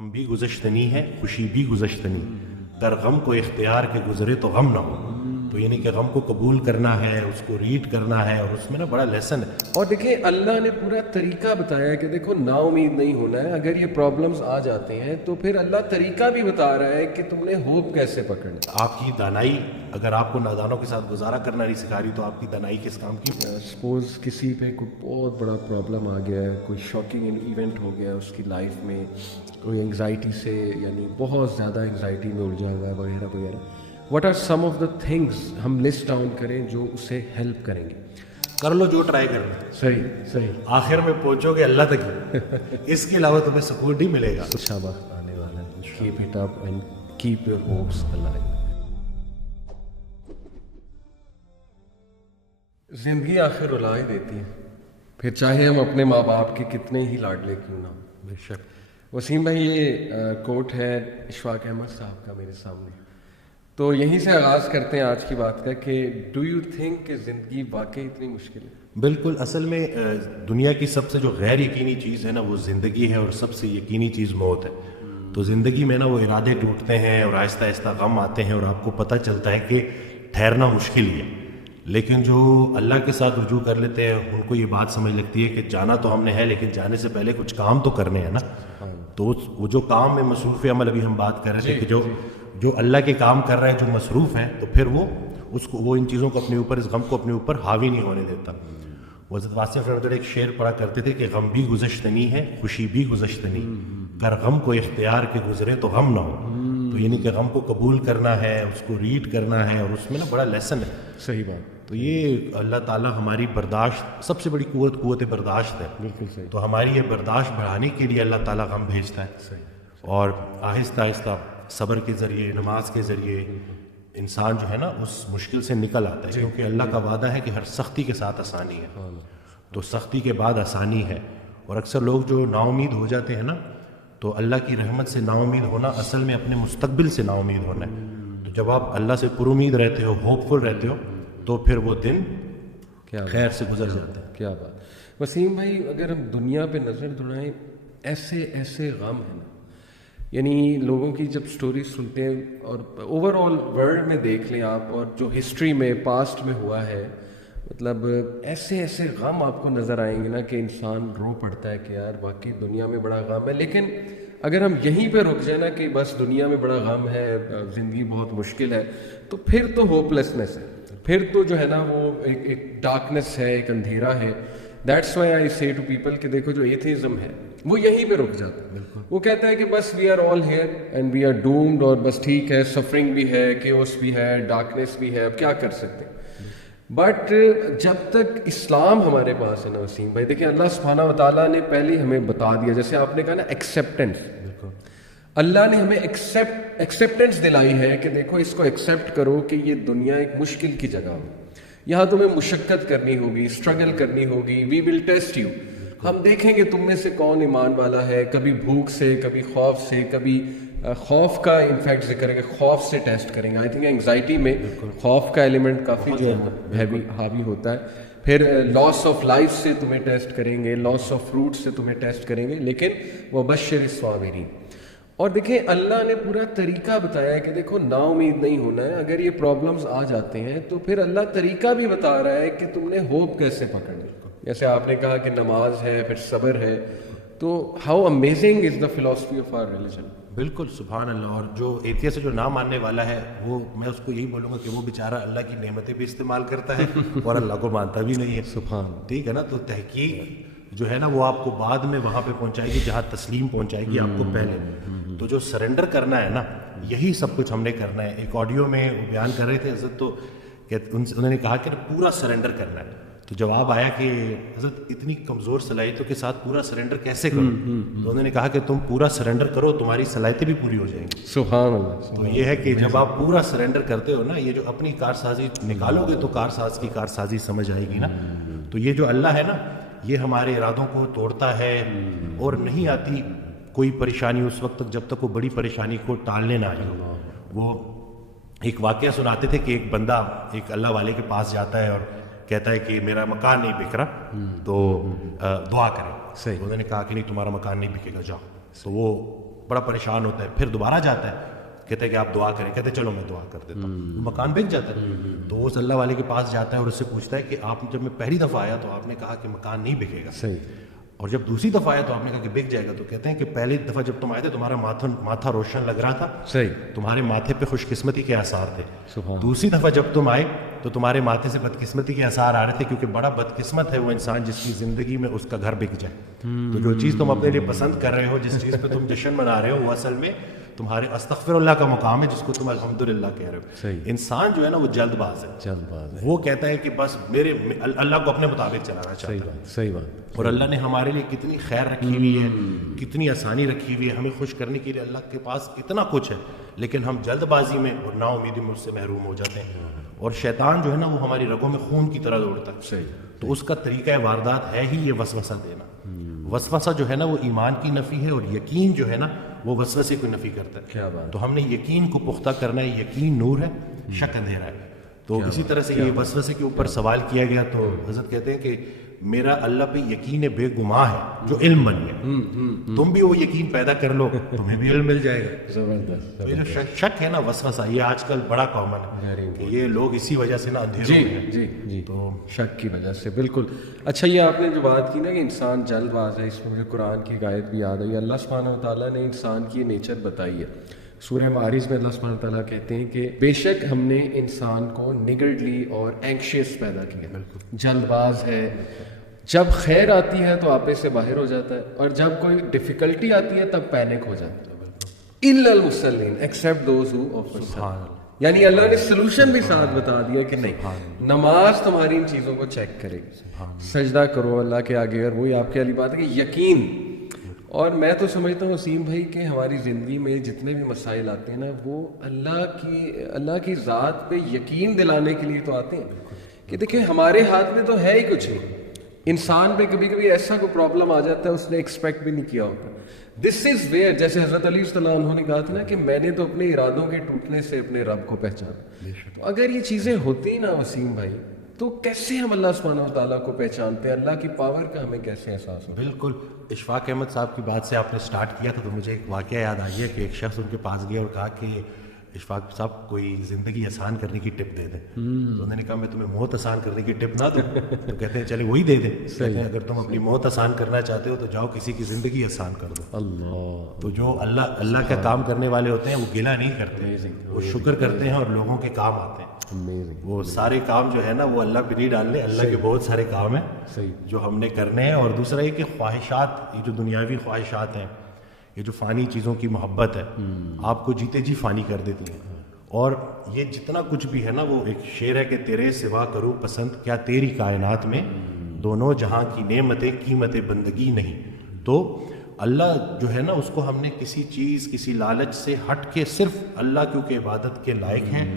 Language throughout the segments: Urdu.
غم بھی گزشتنی ہے خوشی بھی گزشتنی، در غم کو اختیار کے گزرے تو غم نہ ہو. تو یعنی کہ غم کو قبول کرنا ہے، اس کو ریڈ کرنا ہے، اور اس میں نا بڑا لیسن ہے. اور دیکھیں اللہ نے پورا طریقہ بتایا کہ دیکھو نا امید نہیں ہونا ہے. اگر یہ پرابلمز آ جاتے ہیں تو پھر اللہ طریقہ بھی بتا رہا ہے کہ تم نے ہوپ کیسے پکڑنا. آپ کی دانائی اگر آپ کو نادانوں کے ساتھ گزارا کرنا نہیں سکھا رہی تو آپ کی دانائی کس کام کی؟ سپوز کسی پہ کوئی بہت بڑا پرابلم آ گیا ہے، کوئی شاکنگ ایونٹ ہو گیا اس کی لائف میں، کوئی انگزائٹی سے یعنی بہت زیادہ انگزائٹی میں الجھا ہوا ہے وغیرہ وغیرہ. What are some of the things ہم لسٹ ڈاؤن کریں جو اسے ہیلپ کریں گے؟ کر لو جو ٹرائی کرنا. صحیح صحیح. آخر میں پہنچو گے اللہ تک ہی، اس کے علاوہ تمہیں سکون نہیں ملے گا. اچھا وقت آنے والا ہے. Keep it up and keep your hopes alive. زندگی آخر رلا ہی دیتی ہے، پھر چاہے ہم اپنے ماں باپ کے کتنے ہی لاڈلے کیوں نہ ہوں. بے شک. وسیم بھائی یہ کوٹ ہے اشفاق احمد صاحب کا میرے سامنے، تو یہیں سے آغاز کرتے ہیں آج کی بات کا کہ ڈو یو تھنک کہ زندگی واقعی اتنی مشکل ہے؟ بالکل. اصل میں دنیا کی سب سے جو غیر یقینی چیز ہے نا وہ زندگی ہے، اور سب سے یقینی چیز موت ہے. تو زندگی میں نا وہ ارادے ٹوٹتے ہیں اور آہستہ آہستہ غم آتے ہیں، اور آپ کو پتہ چلتا ہے کہ ٹھہرنا مشکل ہی ہے. لیکن جو اللہ کے ساتھ رجوع کر لیتے ہیں ان کو یہ بات سمجھ لگتی ہے کہ جانا تو ہم نے ہے، لیکن جانے سے پہلے کچھ کام تو کرنے ہیں نا. تو وہ جو کام میں مصروف عمل ابھی ہم بات کر رہے تھے کہ جو اللہ کے کام کر رہے ہیں، جو مصروف ہیں، تو پھر وہ ان چیزوں کو اپنے اوپر، اس غم کو اپنے اوپر حاوی نہیں ہونے دیتا. وہ حضرت واصف رحمۃ اللہ ایک شعر پڑھا کرتے تھے کہ غم بھی گزشتنی ہے خوشی بھی گزشتنی، گر غم کو اختیار کے گزرے تو غم نہ ہو. تو یعنی کہ غم کو قبول کرنا ہے، اس کو ریڈ کرنا ہے، اور اس میں نا بڑا لیسن ہے. صحیح بات. تو یہ اللہ تعالیٰ ہماری برداشت، سب سے بڑی قوت برداشت ہے. بالکل صحیح. تو ہماری یہ برداشت بڑھانے کے لیے اللہ تعالیٰ غم بھیجتا ہے. صحیح. اور آہستہ آہستہ صبر کے ذریعے، نماز کے ذریعے انسان جو ہے نا اس مشکل سے نکل آتا ہے، کیونکہ اللہ کا وعدہ ہے کہ ہر سختی کے ساتھ آسانی ہے. تو سختی کے بعد آسانی ہے. اور اکثر لوگ جو نا امید ہو جاتے ہیں نا، تو اللہ کی رحمت سے نا امید ہونا اصل میں اپنے مستقبل سے نا امید ہونا ہے. تو جب آپ اللہ سے پر امید رہتے ہو، ہوپ فل رہتے ہو، تو پھر وہ دن خیر سے گزر جاتا ہے. کیا بات. وسیم بھائی اگر ہم دنیا پہ نظر دوڑائیں، ایسے ایسے غم ہیں نا، یعنی لوگوں کی جب سٹوری سنتے ہیں اور اوور آل ورلڈ میں دیکھ لیں آپ، اور جو ہسٹری میں پاسٹ میں ہوا ہے، مطلب ایسے ایسے غم آپ کو نظر آئیں گے نا کہ انسان رو پڑتا ہے کہ یار واقعی دنیا میں بڑا غم ہے. لیکن اگر ہم یہیں پہ رک جائیں نا کہ بس دنیا میں بڑا غم ہے، زندگی بہت مشکل ہے، تو پھر تو ہوپ لیسنس ہے، پھر تو جو ہے نا وہ ایک ڈارکنیس ہے، ایک اندھیرا ہے. دیٹس وائی آئی سے ٹو پیپل کہ دیکھو جو ایتھیزم ہے وہ یہیں پہ رک جاتا ہے. وہ کہتا ہے کہ بس we are all here and we are doomed, اور بس ٹھیک ہے، سفرنگ بھی ہے، کیوس بھی ہے، ڈارکنیس بھی ہے، اب کیا کر سکتے ہیں. بٹ جب تک اسلام ہمارے پاس ہے نا وسیم بھائی، دیکھیں اللہ سبحانہ و تعالیٰ نے پہلے ہمیں بتا دیا، جیسے آپ نے کہا نا ایکسیپٹنس، اللہ نے ہمیں ایکسیپٹنس دلائی ہے کہ دیکھو اس کو ایکسیپٹ کرو کہ یہ دنیا ایک مشکل کی جگہ ہو، یہاں تمہیں مشقت کرنی ہوگی، اسٹرگل کرنی ہوگی. وی ول ٹیسٹ یو. ہم دیکھیں گے تم میں سے کون ایمان والا ہے. کبھی بھوک سے، کبھی خوف سے، کبھی خوف کا انفیکٹ ذکر ہے کہ خوف سے ٹیسٹ کریں گے. آئی تھنک انگزائٹی میں خوف کا ایلیمنٹ کافی جو ہے حاوی ہوتا ہے. پھر لاس آف لائف سے تمہیں ٹیسٹ کریں گے، لاس آف فروٹ سے تمہیں ٹیسٹ کریں گے. لیکن وبشر الصابرین. اور دیکھیں اللہ نے پورا طریقہ بتایا ہے کہ دیکھو نا امید نہیں ہونا ہے. اگر یہ پرابلمز آ جاتے ہیں تو پھر اللہ طریقہ بھی بتا رہا ہے کہ تم نے ہوپ کیسے پکڑنا. جیسے آپ نے کہا کہ نماز ہے، پھر صبر ہے. تو how amazing is the philosophy of our religion. بالکل سبحان اللہ. اور جو ایتھیسٹ سے جو نہ ماننے والا ہے، وہ میں اس کو یہی بولوں گا کہ وہ بیچارہ اللہ کی نعمتیں بھی استعمال کرتا ہے اور اللہ کو مانتا بھی نہیں ہے. سبحان. ٹھیک ہے نا. تو تحقیق جو ہے نا وہ آپ کو بعد میں وہاں پہ پہنچائے گی جہاں تسلیم پہنچائے گی آپ کو پہلے. تو جو سرنڈر کرنا ہے نا، یہی سب کچھ ہم نے کرنا ہے. ایک آڈیو میں بیان کر رہے تھے حضرت، تو کہ انہوں نے کہا کہ پورا سرنڈر کرنا ہے. تو جواب آیا کہ حضرت اتنی کمزور صلاحیتوں کے ساتھ پورا سرنڈر کیسے کرو؟ تو انہوں نے کہا کہ تم پورا سرنڈر کرو، تمہاری صلاحیتیں بھی پوری ہو جائیں گی. سبحان اللہ. تو یہ ہے کہ جب آپ پورا سرنڈر کرتے ہو نا، یہ جو اپنی کارسازی نکالو گے تو کارساز کی کارسازی سمجھ آئے گی نا. تو یہ جو اللہ ہے نا، یہ ہمارے ارادوں کو توڑتا ہے، اور نہیں آتی کوئی پریشانی اس وقت تک جب تک وہ بڑی پریشانی کو ٹالنے نہ آئی ہو. وہ ایک واقعہ سناتے تھے کہ ایک بندہ ایک اللہ والے کے پاس جاتا ہے اور کہتا ہے کہ میرا مکان نہیں بک رہا، تو دعا کریں. صحیح. انہوں نے کہا کہ نہیں تمہارا مکان نہیں بکے گا، جاؤ. تو وہ بڑا پریشان ہوتا ہے، پھر دوبارہ جاتا ہے، کہتے ہیں کہ آپ دعا کریں، کہتے ہیں چلو میں دعا کر دیتا ہوں، مکان بک جاتا ہے. تو وہ اس اللہ والے کے پاس جاتا ہے اور اس سے پوچھتا ہے کہ آپ جب میں پہلی دفعہ آیا تو آپ نے کہا کہ مکان نہیں بکے گا، صحیح. اور جب دوسری دفعہ آیا تو آپ نے کہا کہ بک جائے گا. تو کہتے ہیں کہ پہلی دفعہ جب تم آئے تھے تمہارا ماتھا روشن لگ رہا تھا، صحیح. تمہارے ماتھے پہ خوش قسمتی کے آثار تھے. سبحان. دوسری دفعہ جب تم آئے تو تمہارے ماتھے سے بدقسمتی کے آثار آ رہے تھے، کیونکہ بڑا بدقسمت ہے وہ انسان جس کی زندگی میں اس کا گھر بک جائے. تو جو چیز تم اپنے لیے پسند کر رہے ہو، جس چیز پہ تم جشن منا رہے ہو، وہ اصل میں تمہارے استغفر اللہ کا مقام ہے جس کو تم الحمدللہ کہہ رہے ہو. صحیح. انسان جو ہے نا وہ جلد باز ہے، جلد باز ہے. وہ کہتا ہے کہ بس میرے اللہ کو اپنے مطابق چلانا چاہتا صحیح ہے. بات، صحیح بات. اور اللہ نے ہمارے لیے کتنی خیر رکھی ہوئی ہے، کتنی آسانی رکھی ہوئی ہے، ہمیں خوش کرنے کے لیے اللہ کے پاس کتنا کچھ ہے، لیکن ہم جلد بازی میں اور نا امیدی میں اس سے محروم ہو جاتے ہیں. اور شیطان جو ہے نا وہ ہماری رگوں میں خون کی طرح دوڑتا ہے. صحیح. تو اس کا طریقہ واردات ہے ہی یہ وسوسہ دینا. وسوسہ جو ہے نا وہ ایمان کی نفی ہے، اور یقین جو ہے نا وہ وسوسے کو نفی کرتا ہے. کیا بات. تو ہم نے یقین کو پختہ کرنا ہے. یقین نور ہے، شک اندھیرا ہے. تو اسی طرح سے یہ وسوسے کے اوپر سوال کیا گیا تو حضرت کہتے ہیں کہ میرا اللہ پہ یقین بے گماں ہے جو علم بن گیا. تم بھی وہ یقین پیدا کر لو، تمہیں بھی علم مل جائے گا. زبردست. یہ جو شک ہے نا وسوسہ، یہ آج کل بڑا کامن ہے کہ یہ لوگ اسی وجہ سے نا اندھیروں میں ہیں. جی جی. تو شک کی وجہ سے بالکل. اچھا، یہ آپ نے جو بات کی نا کہ انسان جلد باز ہے، اس میں مجھے قرآن کی آیت بھی یاد آئی. اللہ سبحانہ و تعالیٰ نے انسان کی نیچر بتائی ہے. سورہ معارج میں اللہ سبحانہ و تعالیٰ کہتے ہیں کہ بے شک ہم نے انسان کو نگرڈلی اور اینکشیس پیدا کیا. جلد باز ہے، جب خیر آتی ہے تو آپے سے باہر ہو جاتا ہے، اور جب کوئی ڈیفیکلٹی آتی ہے تب پینک ہو جاتا ہے. الا المصلین ایکسیپٹ دوز ہو آفر. یعنی اللہ نے سلوشن بھی ساتھ بتا دیا کہ نہیں، نماز تمہاری ان چیزوں کو چیک کرے گی، سجدہ کرو اللہ کے آگے. اور وہی آپ کی علی بات ہے کہ یقین. اور میں تو سمجھتا ہوں وسیم بھائی کہ ہماری زندگی میں جتنے بھی مسائل آتے ہیں نا وہ اللہ کی ذات پہ یقین دلانے کے لیے تو آتے ہیں کہ دیکھیں ہمارے ہاتھ میں تو ہے ہی کچھ نہیں. انسان پہ کبھی کبھی ایسا کوئی پرابلم آ جاتا ہے اس نے ایکسپیکٹ بھی نہیں کیا ہوتا. دس از ویئر، جیسے حضرت علی صلی اللہ عنہ نے کہا تھا نا کہ میں نے تو اپنے ارادوں کے ٹوٹنے سے اپنے رب کو پہچانا. تو اگر یہ چیزیں ہوتی نا وسیم بھائی تو کیسے ہم اللہ سبحانہ و تعالیٰ کو پہچانتے ہیں، اللہ کی پاور کا ہمیں کیسے احساس ہوتا ہے. بالکل. اشفاق احمد صاحب کی بات سے آپ نے سٹارٹ کیا تھا تو مجھے ایک واقعہ یاد آئی ہے کہ ایک شخص ان کے پاس گیا اور کہا کہ اشفاق صاحب کوئی زندگی آسان کرنے کی ٹپ دے دیں. تو انہوں نے کہا میں تمہیں موت آسان کرنے کی ٹپ نہ دوں. تو کہتے ہیں چلے وہی دے دیں. کہتے ہیں اگر تم اپنی موت آسان کرنا چاہتے ہو تو جاؤ کسی کی زندگی آسان کر دو. اللہ. تو جو اللہ کا کام کرنے والے ہوتے ہیں وہ گلہ نہیں کرتے، وہ شکر کرتے ہیں اور لوگوں کے کام آتے ہیں. وہ سارے کام جو ہے نا وہ اللہ پہ نہیں ڈالنے، اللہ کے بہت سارے کام ہیں جو ہم نے کرنے ہیں. اور دوسرا یہ کہ خواہشات، یہ جو دنیاوی خواہشات ہیں، یہ جو فانی چیزوں کی محبت ہے، آپ کو جیتے جی فانی کر دیتی ہیں. اور یہ جتنا کچھ بھی ہے نا وہ ایک شعر ہے کہ تیرے سوا کروں پسند کیا تیری کائنات میں، دونوں جہاں کی نعمتیں قیمت بندگی نہیں. تو اللہ جو ہے نا اس کو ہم نے کسی چیز، کسی لالچ سے ہٹ کے صرف اللہ کیونکہ عبادت کے لائق ہیں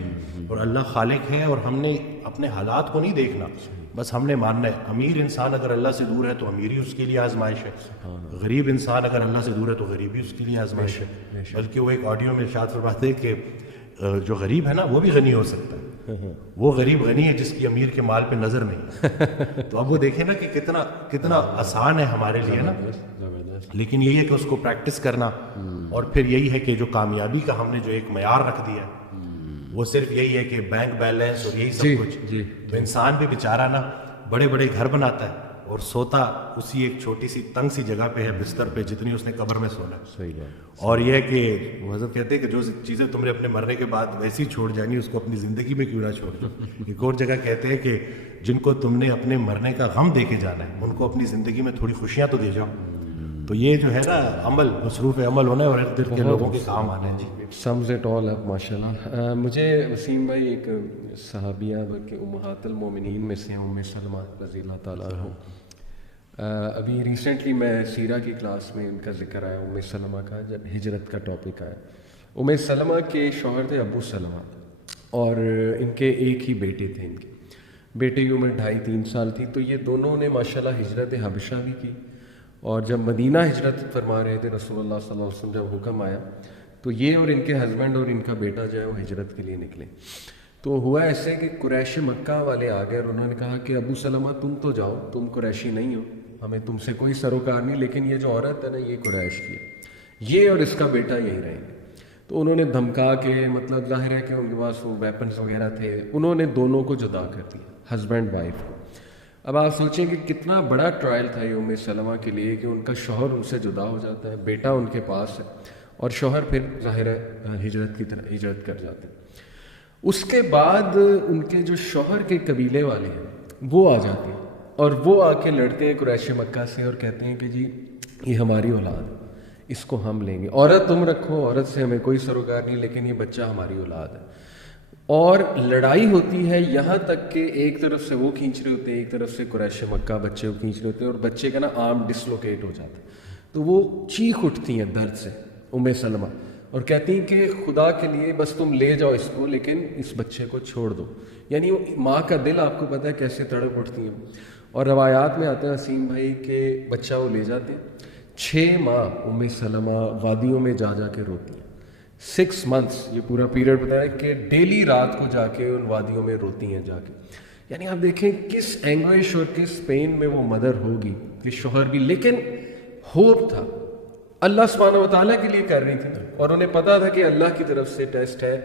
اور اللہ خالق ہے، اور ہم نے اپنے حالات کو نہیں دیکھنا، بس ہم نے ماننا ہے. امیر انسان اگر اللہ سے دور ہے تو امیری اس کے لیے آزمائش ہے، غریب انسان اگر اللہ سے دور ہے تو غریبی اس کے لیے آزمائش ہے. بلکہ وہ ایک آڈیو میں ارشاد فرماتے ہیں کہ جو غریب ہے نا وہ بھی غنی ہو سکتا ہے. وہ غریب غنی ہے جس کی امیر کے مال پہ نظر نہیں. تو اب وہ دیکھیں نا کہ کتنا آسان ہے ہمارے لیے نا، لیکن یہی ہے کہ اس کو پریکٹس کرنا. اور پھر یہی ہے کہ جو کامیابی کا ہم نے جو ایک معیار رکھ دیا وہ صرف یہی ہے کہ بینک بیلنس اور یہی سب کچھ. تو انسان بھی بیچارہ نا بڑے بڑے گھر بناتا ہے اور سوتا اسی ایک چھوٹی سی تنگ سی جگہ پہ ہے، بستر پہ، جتنی اس نے قبر میں سونا ہے. صحیح بات. اور یہ ہے کہ وہ حضرت کہتے ہیں کہ جو چیزیں تم نے اپنے مرنے کے بعد ویسی چھوڑ جانی اس کو اپنی زندگی میں کیوں نہ چھوڑ دو. ایک اور جگہ کہتے ہیں کہ جن کو تم نے اپنے مرنے کا غم دے کے جانا ہے ان کو اپنی زندگی میں تھوڑی خوشیاں تو دے جاؤ. تو یہ جو ہے نا عمل، مصروف عمل ہونا ہے اور ارد گرد کے لوگوں کے کام آنا ہے. جی سمز اٹ آل اپ ماشاء اللہ. مجھے وسیم بھائی ایک صحابیہ بلکہ امہات المومنین میں سے ام سلمہ رضی اللہ تعالیٰ عنہ، ابھی ریسنٹلی میں سیرہ کی کلاس میں ان کا ذکر آیا ام سلمہ کا، جب ہجرت کا ٹاپک آیا. ام سلمہ کے شوہر تھے ابو سلمہ، اور ان کے ایک ہی بیٹے تھے. ان کے بیٹے کی عمر 2.5-3 سال تھی. تو یہ دونوں نے ماشاءاللہ ہجرت حبشہ بھی کی، اور جب مدینہ ہجرت فرما رہے تھے رسول اللہ صلی اللہ علیہ وسلم جب حکم آیا تو یہ اور ان کے ہسبینڈ اور ان کا بیٹا جو ہے وہ ہجرت کے لیے نکلے. تو ہوا ایسے کہ قریش مکہ والے آ گئے اور انہوں نے کہا کہ ابو سلمہ تم تو جاؤ، تم قریشی نہیں ہو، ہمیں تم سے کوئی سروکار نہیں، لیکن یہ جو عورت ہے نا یہ قریش کی ہے، یہ اور اس کا بیٹا یہیں رہیں گے. تو انہوں نے دھمکا کے, مطلب ظاہر ہے کہ ان کے پاس وہ ویپنز وغیرہ تھے, انہوں نے دونوں کو جدا کر دیا, ہسبینڈ وائف کو. اب آپ سوچیں کہ کتنا بڑا ٹرائل تھا یہ ام سلمہ کے لیے کہ ان کا شوہر ان سے جدا ہو جاتا ہے, بیٹا ان کے پاس ہے, اور شوہر پھر ظاہر ہے ہجرت کی طرح ہجرت کر جاتے ہیں. اس کے بعد ان کے جو شوہر کے قبیلے والے ہیں وہ آ جاتے ہیں, اور وہ آ کے لڑتے ہیں قریش مکہ سے اور کہتے ہیں کہ جی یہ ہماری اولاد ہے, اس کو ہم لیں گے, عورت تم رکھو, عورت سے ہمیں کوئی سروکار نہیں, لیکن یہ بچہ ہماری اولاد ہے. اور لڑائی ہوتی ہے یہاں تک کہ ایک طرف سے وہ کھینچ رہے ہوتے ہیں, ایک طرف سے قریش مکہ بچے کو کھینچ رہے ہوتے ہیں, اور بچے کا نا آرم ڈسلوکیٹ ہو جاتا ہے. تو وہ چیخ اٹھتی ہیں درد سے ام سلمہ, اور کہتی ہیں کہ خدا کے لیے بس تم لے جاؤ اس کو, لیکن اس بچے کو چھوڑ دو. یعنی وہ ماں کا دل آپ کو پتہ ہے کیسے تڑپ اٹھتی ہیں. اور روایات میں آتے ہیں وسیم بھائی کہ بچہ وہ لے جاتے ہیں, 6 ماہ ام سلمہ وادیوں میں جا جا کے روتی ہیں, 6 months یہ پورا پیریڈ بتایا کہ ڈیلی رات کو جا کے ان وادیوں میں روتی ہیں جا کے. یعنی آپ دیکھیں کس اینگوش اور کس پین میں وہ مدر ہوگی کہ شوہر بھی, لیکن ہوپ تھا, اللہ سبحانہ و تعالیٰ کے لیے کر رہی تھی, اور انہیں پتا تھا کہ اللہ کی طرف سے ٹیسٹ ہے.